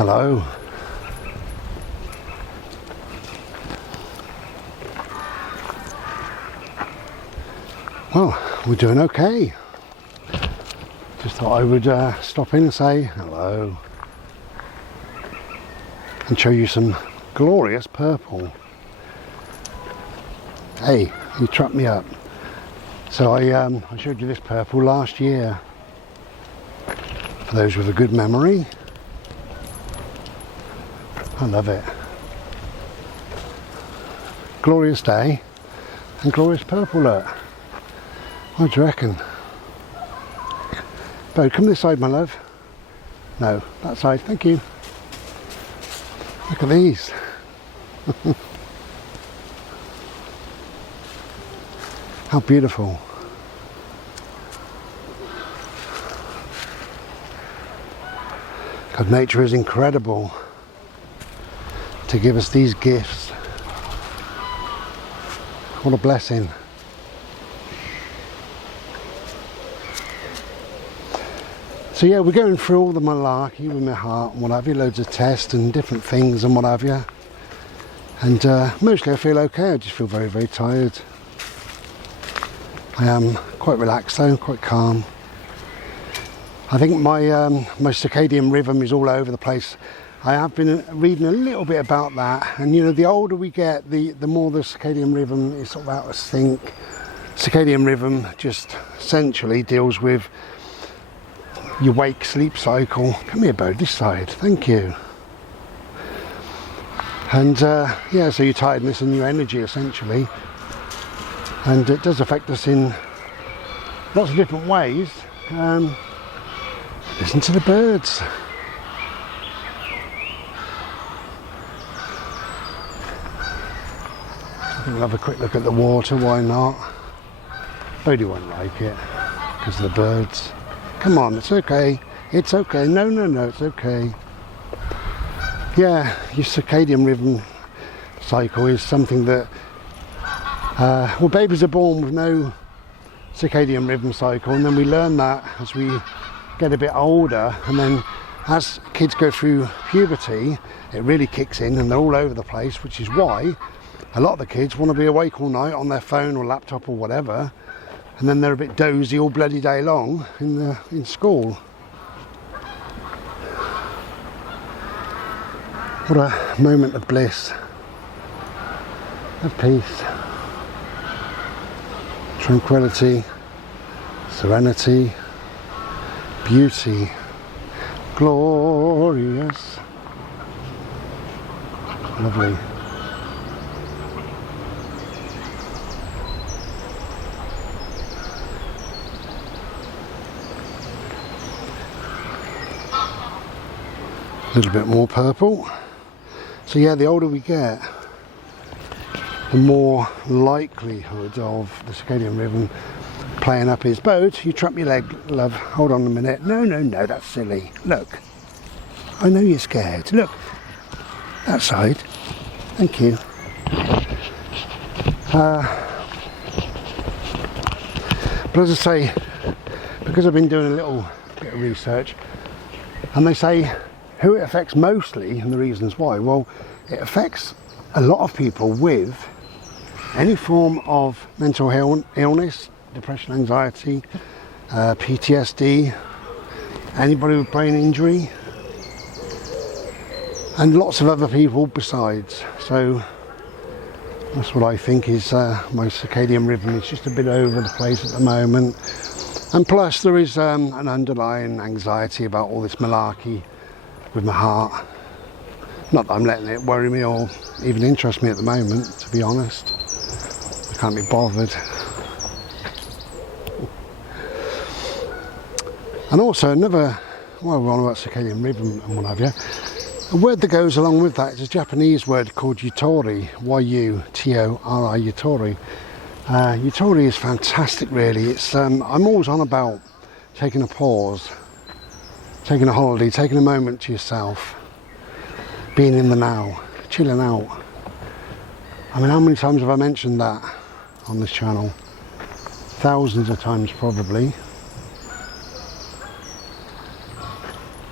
Hello. Well, we're doing okay. Just thought I would stop in and say hello and show you some glorious purple. Hey, you trapped me up. So I showed you this purple last year. For those with a good memory. I love it. Glorious day and glorious purple look. What do you reckon? Bo, come this side, my love. No, that side, thank you. Look at these. How beautiful. God, nature is incredible to give us these gifts. What a blessing. So yeah, we're going through all the malarkey with my heart and what have you, loads of tests and different things and what have you. And mostly I feel okay, I just feel very, very tired. I am quite relaxed though, quite calm. I think my circadian rhythm is all over the place. I have been reading a little bit about that, and you know, the older we get, the more the circadian rhythm is sort of out of sync. Circadian rhythm just essentially deals with your wake sleep cycle. Come here, Bo, this side, thank you. And yeah, so your tiredness and your energy essentially, and it does affect us in lots of different ways. Listen to the birds. I think we'll have a quick look at the water, why not? Bodie won't like it because of the birds. Come on, it's okay. It's okay. No, no, no, it's okay. Yeah, your circadian rhythm cycle is something that, well, babies are born with no circadian rhythm cycle, and then we learn that as we get a bit older, and then as kids go through puberty, it really kicks in and they're all over the place, which is why a lot of the kids want to be awake all night on their phone or laptop or whatever, and then they're a bit dozy all bloody day long in school. What a moment of bliss, of peace, tranquility, serenity, beauty, glorious, lovely. A little bit more purple. So yeah, the older we get, the more likelihood of the circadian rhythm playing up is. Boat, you trap your leg, love. Hold on a minute. No, no, no, that's silly. Look. I know you're scared. Look. That side. Thank you. But as I say, because I've been doing a little bit of research, and they say who it affects mostly and the reasons why. Well, it affects a lot of people with any form of mental illness, depression, anxiety, PTSD, anybody with brain injury, and lots of other people besides. So that's what I think is my circadian rhythm is just a bit over the place at the moment. And plus there is an underlying anxiety about all this malarkey with my heart. Not that I'm letting it worry me or even interest me at the moment, to be honest. I can't be bothered. And also another, while we're on about circadian rhythm and what have you, a word that goes along with that is a Japanese word called yutori, Y-U-T-O-R-I, yutori. Yutori is fantastic really. It's I'm always on about taking a pause, taking a holiday, taking a moment to yourself, being in the now, chilling out. I mean, how many times have I mentioned that on this channel? Thousands of times probably.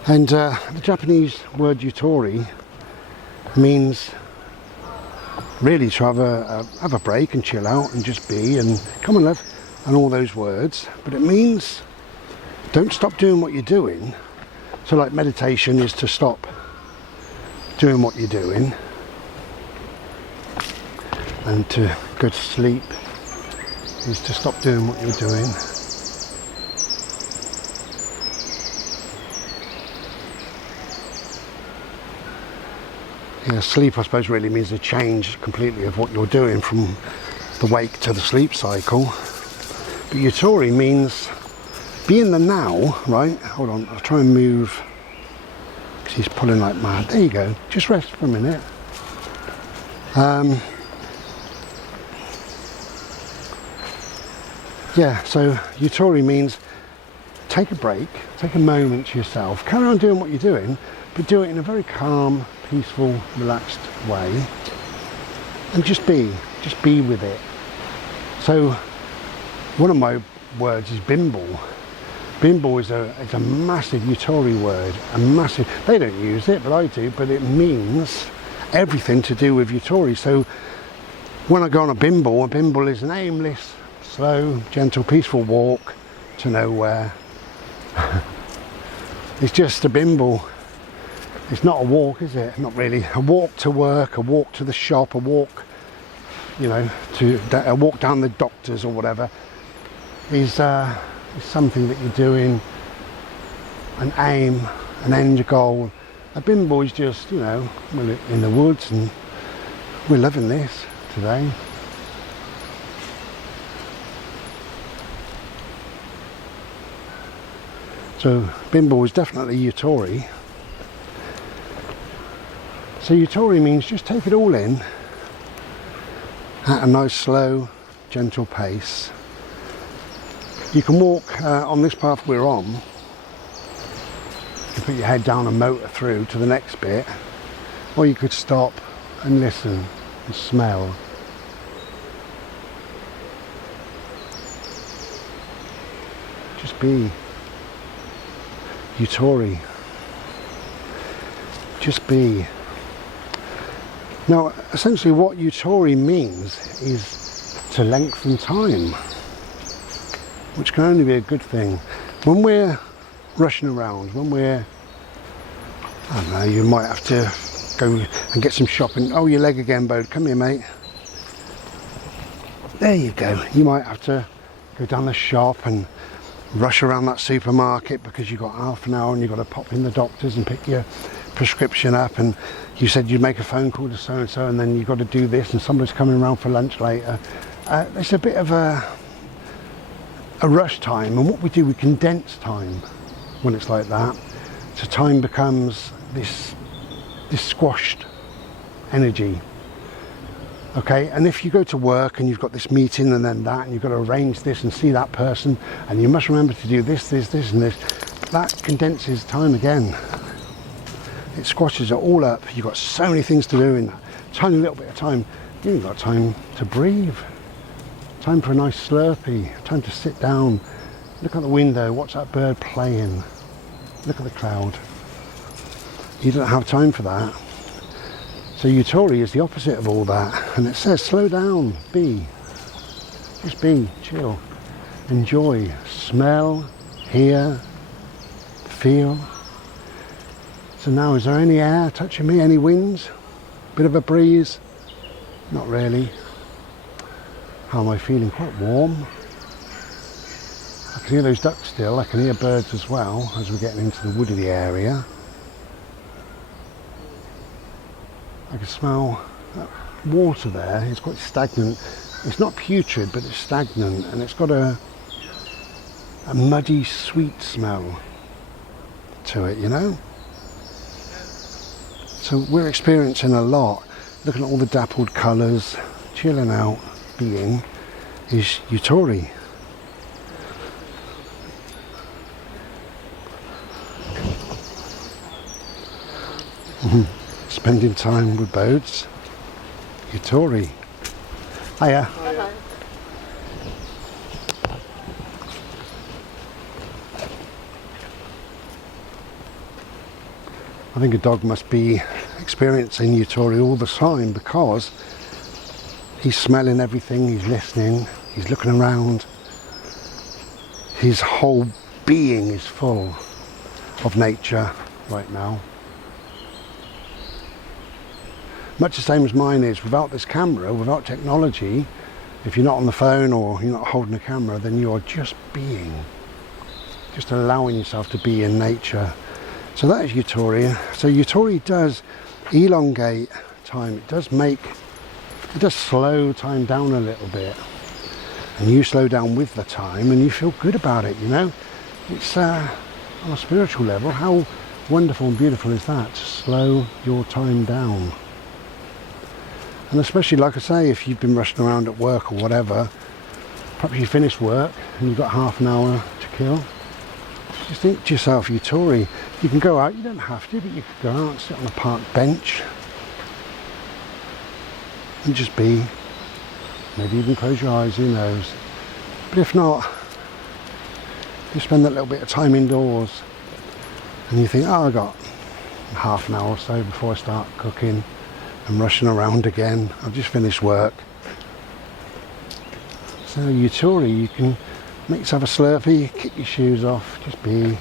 And the Japanese word yutori means really to have a break and chill out and just be and come on love and all those words, but it means don't stop doing what you're doing. So like meditation is to stop doing what you're doing, and to go to sleep is to stop doing what you're doing. Yeah, sleep I suppose really means a change completely of what you're doing from the wake to the sleep cycle. But yutori means be in the now, right? Hold on, I'll try and move because he's pulling like mad. There you go, just rest for a minute. Yeah, so yutori means take a break, take a moment to yourself, carry on doing what you're doing, but do it in a very calm, peaceful, relaxed way, and just be with it. So one of my words is bimble. Bimble is a massive yutori word, a massive, they don't use it, but I do, but it means everything to do with yutori. So when I go on a bimble is an aimless, slow, gentle, peaceful walk to nowhere. It's just a bimble. It's not a walk, is it? Not really. A walk to work, a walk to the shop, a walk, you know, a walk down the doctors or whatever is something that you're doing, an aim, an end goal. A bimble is just, you know, we're in the woods and we're loving this today. So bimble is definitely yutori. So yutori means just take it all in at a nice slow, gentle pace. You can walk on this path we're on. You put your head down and motor through to the next bit, or you could stop and listen and smell. Just be. Yutori. Just be. Now, essentially what yutori means is to lengthen time, which can only be a good thing. When we're rushing around, when we're, I don't know, you might have to go and get some shopping. Oh, your leg again, Bode. Come here, mate. There you go. You might have to go down the shop and rush around that supermarket because you've got half an hour and you've got to pop in the doctors and pick your prescription up, and you said you'd make a phone call to so-and-so, and then you've got to do this, and somebody's coming around for lunch later. It's a bit of a rush time, and what we do, we condense time when it's like that. So time becomes this squashed energy. Okay, and if you go to work and you've got this meeting and then that, and you've got to arrange this and see that person, and you must remember to do this and this, that condenses time again. It squashes it all up. You've got so many things to do in that tiny little bit of time. You've got time to breathe, time for a nice Slurpee, time to sit down, look out the window, watch that bird playing, look at the cloud. You don't have time for that. So yutori is the opposite of all that, and it says slow down, be, just be, chill, enjoy, smell, hear, feel. So now, is there any air touching me, any winds, bit of a breeze? Not really. How am I feeling? Quite warm. I can hear those ducks still, I can hear birds as well as we're getting into the woody area. I can smell that water there. It's quite stagnant. It's not putrid, but it's stagnant, and it's got a muddy, sweet smell to it, you know? So we're experiencing a lot. Looking at all the dappled colours, chilling out, being, is yutori. Spending time with boats, yutori. Hiya. Hello. I think a dog must be experiencing Yutori all the time, because he's smelling everything, he's listening, he's looking around. His whole being is full of nature right now. Much the same as mine is. Without this camera, without technology, if you're not on the phone or you're not holding a camera, then you are just being, just allowing yourself to be in nature. So that is Yutori. So Yutori does elongate time. It does slow time down a little bit. And you slow down with the time and you feel good about it, you know. It's on a spiritual level, how wonderful and beautiful is that, to slow your time down. And especially, like I say, if you've been rushing around at work or whatever, perhaps you finish work and you've got half an hour to kill, just think to yourself, Yutori, you can go out, you don't have to, but you could go out and sit on a park bench and just be. Maybe even close your eyes, who knows. But if not, you spend that little bit of time indoors and you think, oh, I've got half an hour or so before I start cooking and rushing around again. I've just finished work. So Yutori, you can make yourself a Slurpee, kick your shoes off, just be.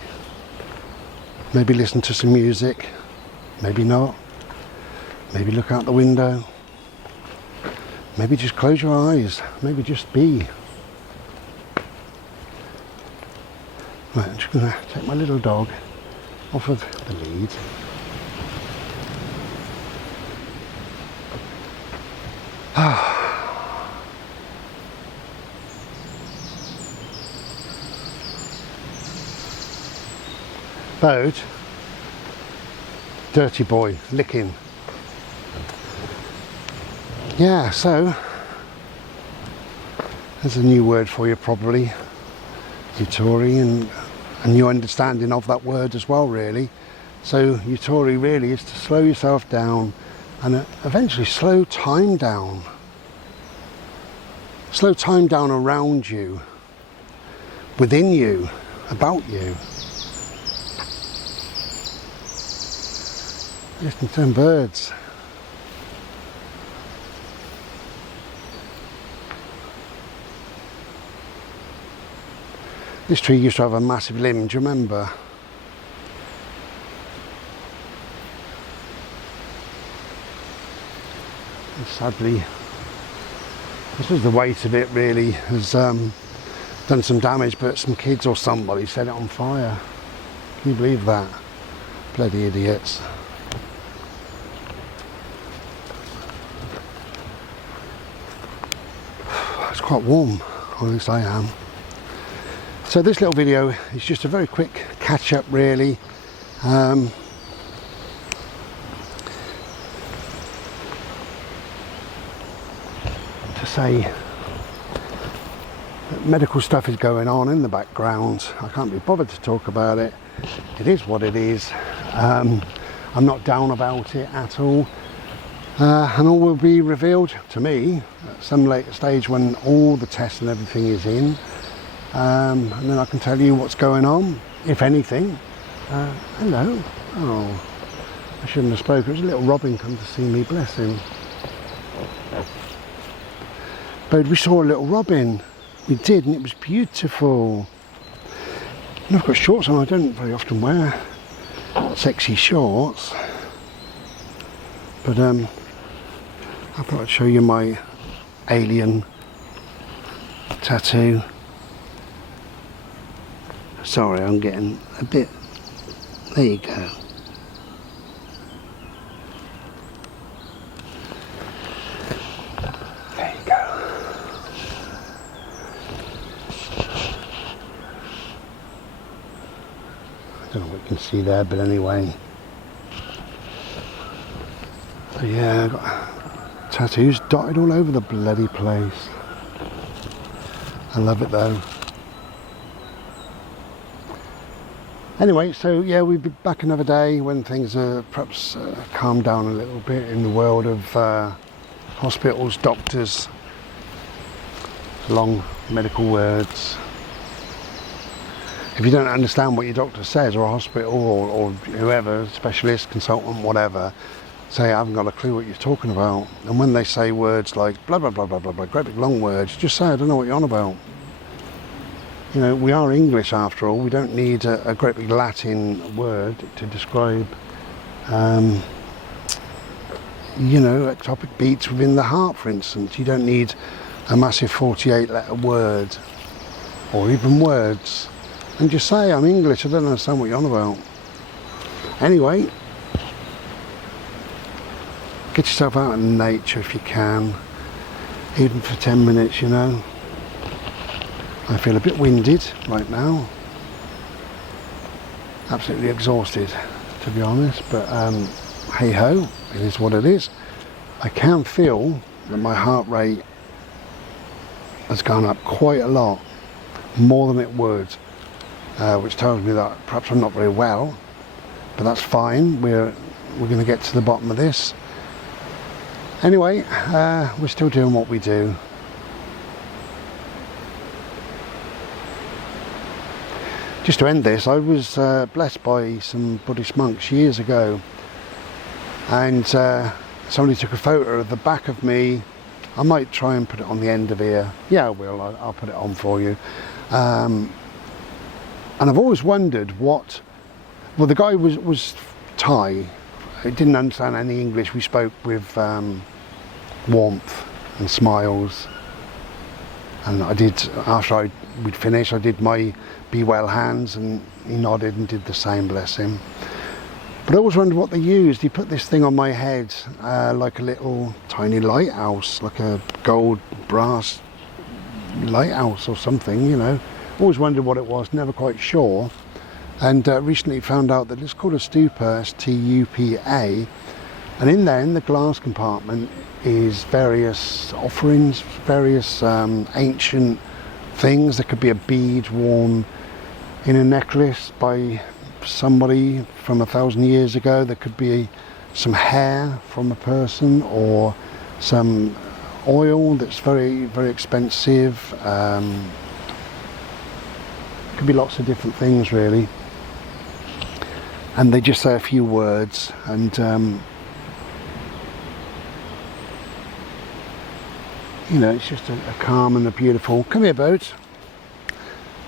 Maybe listen to some music, maybe not. Maybe look out the window. Maybe just close your eyes, maybe just be. Right, I'm just going to take my little dog off of the lead. Bode, dirty boy, licking. Yeah, so there's a new word for you probably, Yutori, and a new understanding of that word as well, really. So Yutori really is to slow yourself down and eventually slow time down. Slow time down around you, within you, about you. Listen to them birds. This tree used to have a massive limb, do you remember? And sadly, this was the weight of it really, has done some damage, but some kids or somebody set it on fire. Can you believe that? Bloody idiots. It's quite warm, or at least I am. So this little video is just a very quick catch up really. To say that medical stuff is going on in the background. I can't be bothered to talk about it. It is what it is. I'm not down about it at all. And all will be revealed to me at some later stage when all the tests and everything is in. And then I can tell you what's going on, if anything. Hello. Oh, I shouldn't have spoken. It was a little robin come to see me, bless him. But we saw a little robin. We did, and it was beautiful. And I've got shorts on. I don't very often wear sexy shorts. But I thought I'd show you my alien tattoo. Sorry, I'm getting a bit. There you go. There you go. I don't know what you can see there, but anyway. So yeah, I've got tattoos dotted all over the bloody place. I love it though. Anyway, so yeah, we'll be back another day when things are perhaps calmed down a little bit in the world of hospitals, doctors, long medical words. if you don't understand what your doctor says, or a hospital, or whoever, specialist, consultant, whatever, say, I haven't got a clue what you're talking about. And when they say words like blah, blah, blah, blah, blah, blah, great big long words, just say, I don't know what you're on about. You know, we are English after all. We don't need a great big Latin word to describe, you know, ectopic beats within the heart, for instance. You don't need a massive 48-letter word, or even words. And just say, I'm English, I don't understand what you're on about. Anyway, get yourself out in nature if you can, even for 10 minutes, you know. I feel a bit winded right now. Absolutely exhausted, to be honest, but hey ho, it is what it is. I can feel that my heart rate has gone up quite a lot, more than it would. Which tells me that perhaps I'm not very well, but that's fine. We're going to get to the bottom of this. Anyway, we're still doing what we do. Just to end this, I was blessed by some Buddhist monks years ago, and somebody took a photo of the back of me. I might try and put it on the end of here. Yeah, I will. I'll put it on for you. And I've always wondered what... Well, the guy was Thai. He didn't understand any English. We spoke with warmth and smiles. And I did, after we'd finished, I did my be well hands, and he nodded and did the same, bless him. But I always wondered what they used. He put this thing on my head, like a little tiny lighthouse, like a gold brass lighthouse or something, you know. Always wondered what it was, never quite sure. And recently found out that it's called a stupa, S-T-U-P-A. And in there, in the glass compartment, is various offerings, various ancient things. There could be a bead worn in a necklace by somebody from 1,000 years ago. There could be some hair from a person, or some oil that's very, very expensive. Could be lots of different things, really. And they just say a few words, and you know, it's just a calm and a beautiful... Come here, boat.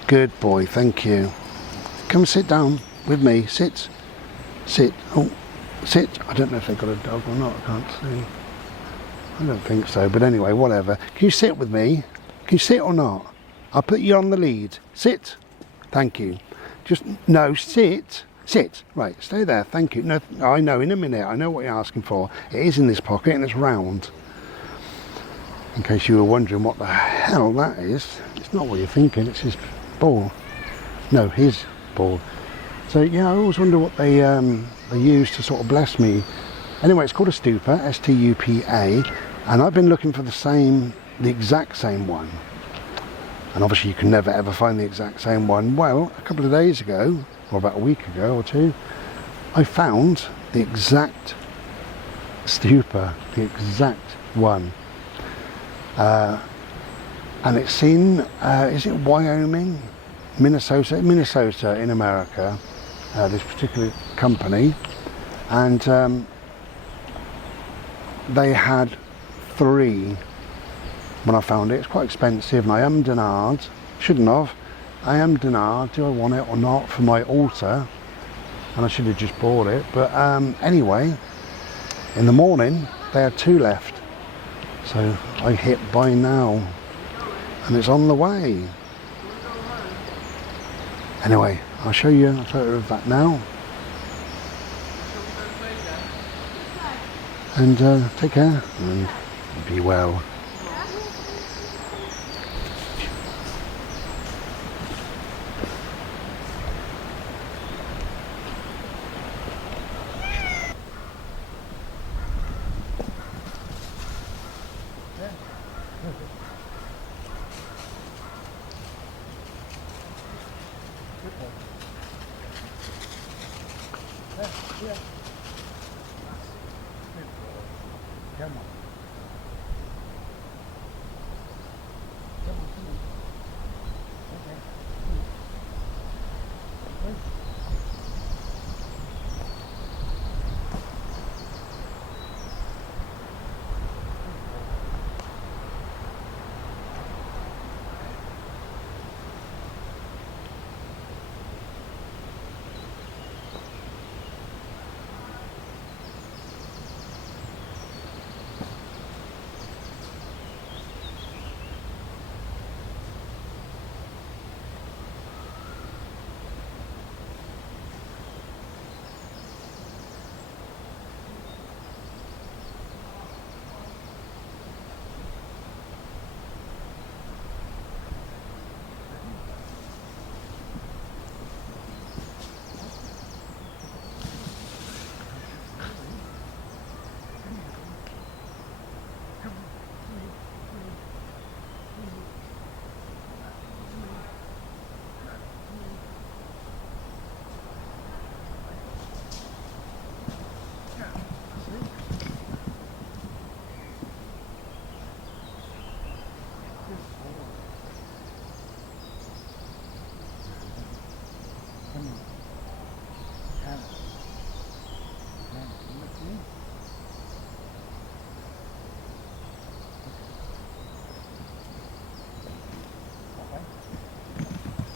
Good boy, thank you. Come sit down with me. Sit. Sit. Oh, sit. I don't know if they've got a dog or not, I can't see. I don't think so, but anyway, whatever. Can you sit with me? Can you sit or not? I'll put you on the lead. Sit. Thank you. Just, no, sit. Sit. Right, stay there. Thank you. No, I know, in a minute. I know what you're asking for. It is in this pocket and it's round. In case you were wondering what the hell that is. It's not what you're thinking. It's his ball. No, his ball. So, yeah, I always wonder what they use to sort of bless me. Anyway, it's called a stupa, S-T-U-P-A. And I've been looking for the exact same one. And obviously you can never ever find the exact same one. Well, a couple of days ago, or about a week ago or two, I found the exact stupa, the exact one. And it's in, is it Wyoming? Minnesota in America, this particular company. And they had 3 when I found it. It's quite expensive, and I ummed and ahed. Shouldn't have. I ummed and ahed, do I want it or not, for my altar, and I should have just bought it. But anyway, in the morning they had 2 left, so I hit buy now, and it's on the way. Anyway, I'll show you a photo of that now, and take care and be well. Yeah. Come on. Come on. Okay. Come on. Come on. Come on.